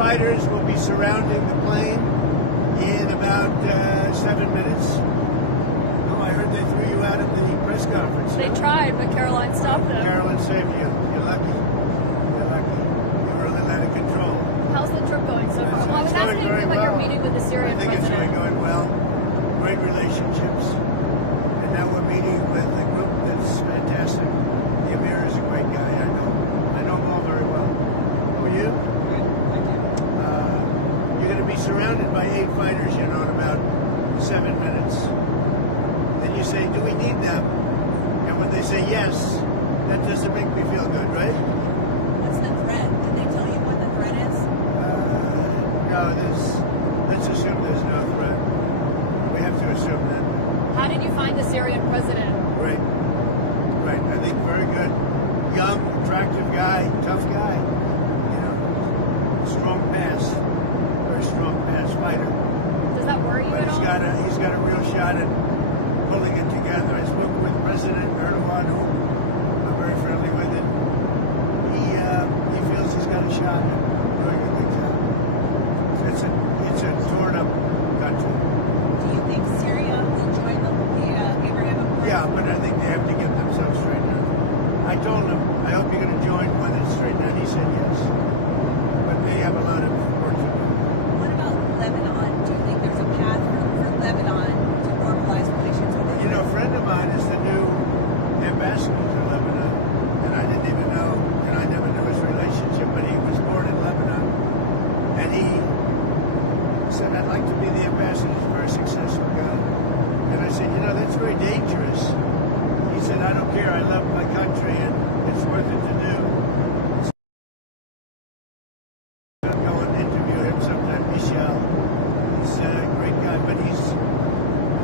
fighters will be surrounding the plane in about 7 minutes. Oh, I heard they threw you out of the press conference. They tried, but Caroline stopped them. Caroline saved you. You're lucky. You're lucky. You were a little out of control. How's the trip going so far? Well, I was It's going asking you very about well. your meeting with the Syrian I think president. it's going well. Great relationships. And now we're meeting with a group that's fantastic. The Emir is a great guy. I know him all very well. How are you? Good. Thank you. You're going to be surrounded by 8 fighters, in about 7 minutes. Then you say, do we need them? And when they say yes, that doesn't make me feel good, right? What's the threat? Did they tell you what the threat is? No, let's assume there's no threat. We have to assume that. How did you find the Syrian president? Great. I think very good. Young, attractive guy, tough guy. Strong pass. Very strong pass fighter. Does that worry you But at all? he's got a real shot at pulling it together. I spoke with President Erdogan, who I'm very friendly with him. He feels he's got a shot at doing a good job. It's a torn up country. Do you think Syria will join the Abraham Accords? Yeah, but I think they have to get themselves straightened out. I told him, I hope you're going to join when it's straightened out. He said yes. But they have a lot of work to do. What about Lebanon? Do you think there's a path for Lebanon to normalize relations with Israel? A friend of mine is the new ambassador to Lebanon, and I didn't even know, and I never knew his relationship, but he was born in Lebanon, and he said, I'd like to be the ambassador. He's a very successful guy. And I said, that's very dangerous. He said, I don't care. I love my country, and it's worth it to do. I'll go and interview him sometime, Michel. He's a great guy, but I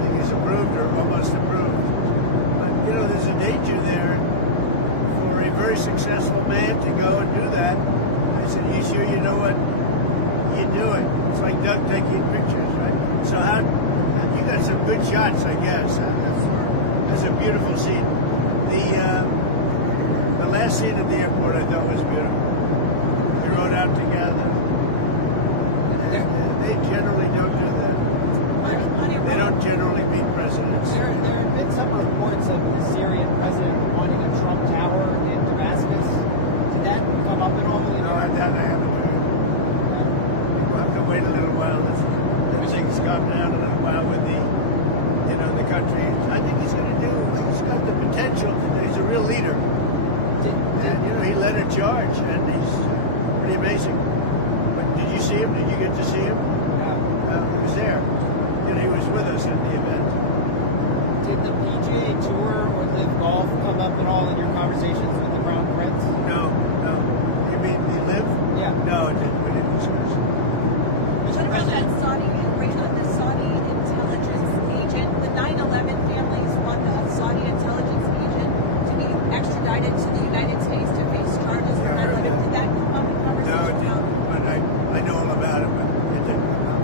think he's approved or almost approved. But, there's a danger there for a very successful man to go and do that. I said, you sure you know what you're doing? It's like Doug taking pictures, right? So you got some good shots, I guess. That's a beautiful scene. The last scene at the airport I thought was beautiful. They rode out together. They generally don't do that. They don't generally meet presidents. There have been some reports of the Syrian president wanting a Trump Tower in Damascus. Did that come up at all? No, that I haven't heard. We'll have to wait a little while. Everything's calm down a little while with the country. I think he's got the potential. He's a real leader. And, he led a charge, and he's pretty amazing. But did you see him? Did you get to see him? He was there. He was with us at the event. Did the PGA Tour or Live Golf come up at all in your conversations with the Crown Prince? No. You mean the Live? Yeah. No, we didn't discuss it. What about that the Saudi intelligence agent? The 9/11 families want the Saudi intelligence agent to be extradited to the United States to face charges for 9/11. Did that come up in conversation? No, it didn't. But I know all about it, but it didn't come up.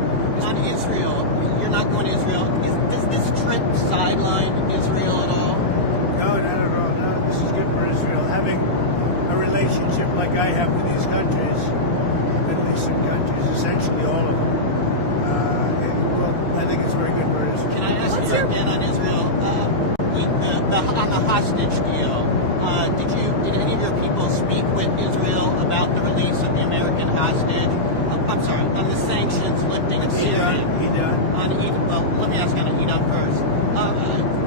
On Israel, you're not going to Israel. Does this trip sideline Israel at all? No, not at all. No, this is good for Israel. Having a relationship like I have with these countries, Middle Eastern countries, essentially all of them, I think it's very good for Israel. Can I ask you again on Israel? On the hostage deal, did any of your people speak with Israel about the release of the American hostage? I'm sorry, on the sanctions lifting of Syria. He done. Well, let me ask on Edom first.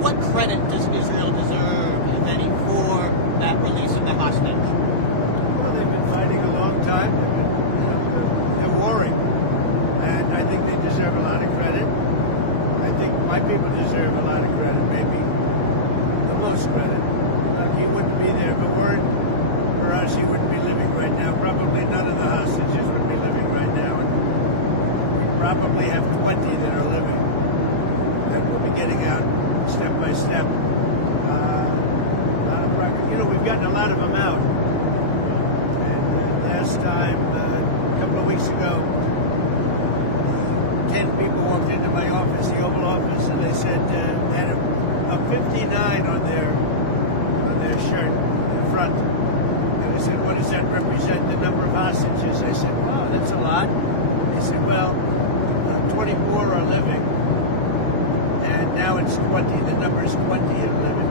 What credit does Israel deserve, if any, for that release of the hostage? Well, they've been fighting a long time. They're warring. And I think they deserve a lot of credit. I think my people deserve a lot of credit, maybe the most credit. He wouldn't be there. If it weren't for us, he wouldn't be living right now. Probably none of the hostages would be living right now. And we probably have 20 that are living. That we'll be getting out step by step. We've gotten a lot of them out. And last time, a couple of weeks ago, 10 people walked into my office, the Oval Office, and they said they had a 59 on their shirt, in the front. And I said, what does that represent? The number of hostages. I said, wow, that's a lot. They said, well, 24 are living, and now it's 20. The number is 20 are living.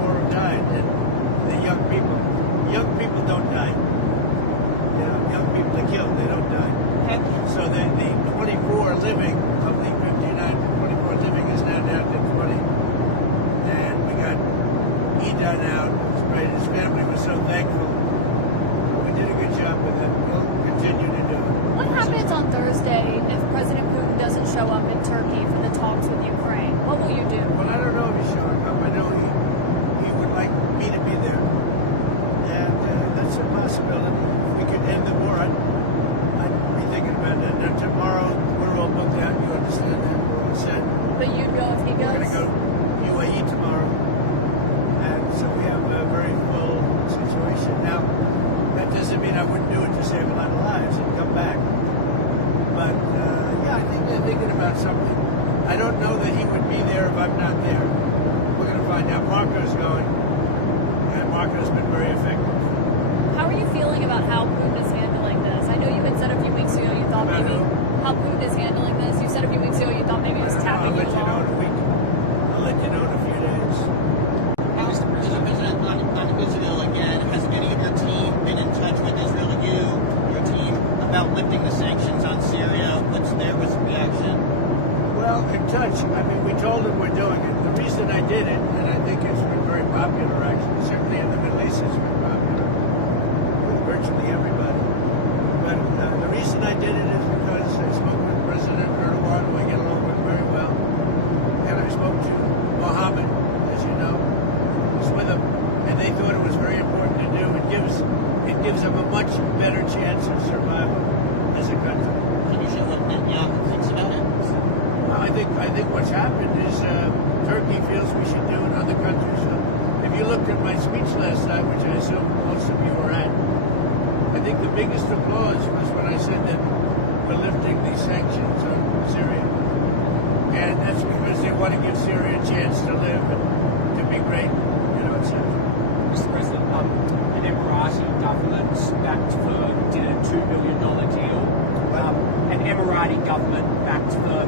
4 have died, and the young people don't die. Young people are killed, they don't die. So the 24 living of the 59 to 24 living is now down to 20. And we got Ida out. It was great. His family was so thankful. We did a good job with it. We'll continue to do it. What happens on Thursday if President Putin doesn't show up in Turkey for the talks with Ukraine? What will you do? Well, I don't know if he's showing up. I know he would like me to be there. And that's a possibility. If we could end the war, I'd be thinking about that. Now, tomorrow, we're all booked out. You understand that? We're all set. But you'd go if he We're goes? going to go UAE tomorrow. And so we have a very full situation. Now, that doesn't mean I wouldn't do it to save a lot of lives and come back. But, yeah, I think they're thinking about something. I don't know that he would be there if I'm not there. We're going to find out. Marco's going. And Marco's been very effective. How are you feeling about how Putin is handling this? I know you had said a few weeks ago you thought About maybe who? how Putin is handling this. You said a few weeks ago you thought maybe he was tapping I'll you let you know in a week. I'll let you know in a few days. Mr. President, on Israel again, has any of your team been in touch with Israel, your team, about lifting the sanctions on Syria? What's their reaction? Well, in touch. I mean, we told them we're doing it. The reason I did it, and I think it's been very popular, actually, certainly in the Middle East, it's been popular with virtually everybody. But the reason I did it is because I spoke with President Erdogan, who I get along with very well, and I spoke to Mohammed, as you know, was with them, and they thought it was very important to do. It gives them a much better chance of survival as a country. Can you share what Netanyahu thinks about it? I think what's happened is Turkey feels we should do in other countries. So if you looked at my speech last night, which I assume most of you were at, I think the biggest applause was when I said that we're lifting these sanctions on Syria. And that's because they want to give Syria a chance to live and to be great, etc. Mr. President, an Emirati government did a $2 billion deal. An Emirati government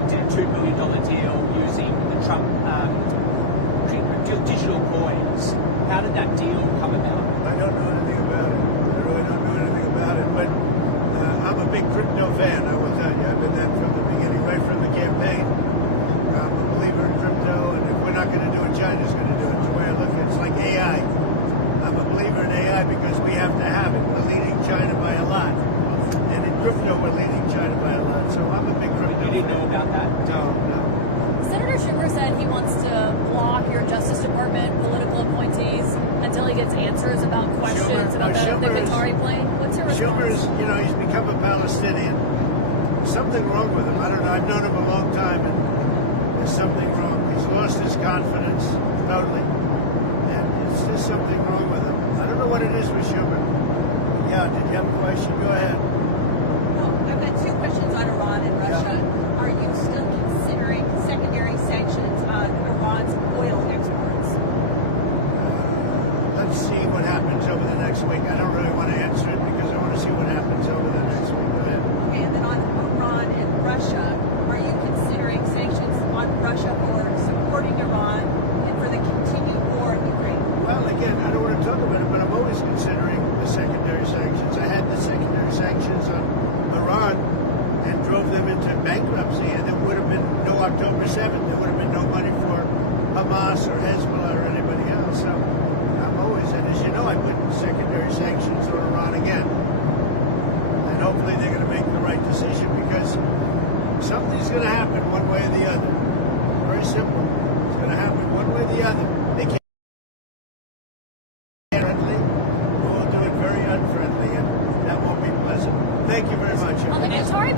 did a $2 billion deal using the Trump digital coins. How did that deal come about? I don't know anything about it. I really don't know anything about it. But I'm a big crypto fan, I will tell you. I've been that from the beginning, right from the campaign. I'm a believer in crypto, and if we're not going to do it, China's going to do it. The way I look at it, it's like AI. I'm a believer in AI because we have to have it. We're leading China by a lot. And in crypto, we're leading China by a lot. So I'm a big crypto fan. You didn't know about that? No. Senator Schumer said he wants to block your Justice Department political appointees until he gets answers about questions about the Qatari plane. What's your response? Schumer's, he's become a Palestinian. Something wrong with him. I don't know. I've known him a long time, and there's something wrong. He's lost his confidence totally, and it's just something wrong with him. I don't know what it is with Schumer. Yeah, did you have a question? Go ahead. Well, I've got two questions on Iran and Russia. Yeah. Are you still considering secondary sanctions on Iran's oil exports? Let's see what happens over the next week. I don't really want to answer it because I want to see what happens over the next week. Go ahead. Okay, and then on Iran and Russia, are you considering sanctions on Russia for supporting Iran and for the continued war in Ukraine? Well, again, I don't want to talk about it, but I'm always considering the secondary sanctions. I had the secondary sanctions on Iran and drove them into bankruptcy, and there would have been no October 7th. There would have been no money for Hamas or Hezbollah or anybody else. So I'm always, and as you know, I put secondary sanctions on Iran again. And hopefully they're going to make the right decision because something's going to happen one way or the other. Very simple. It's going to happen one way or the other. They can't be friendly. We'll do it very unfriendly, and that won't be pleasant. Thank you very much. On the Qatari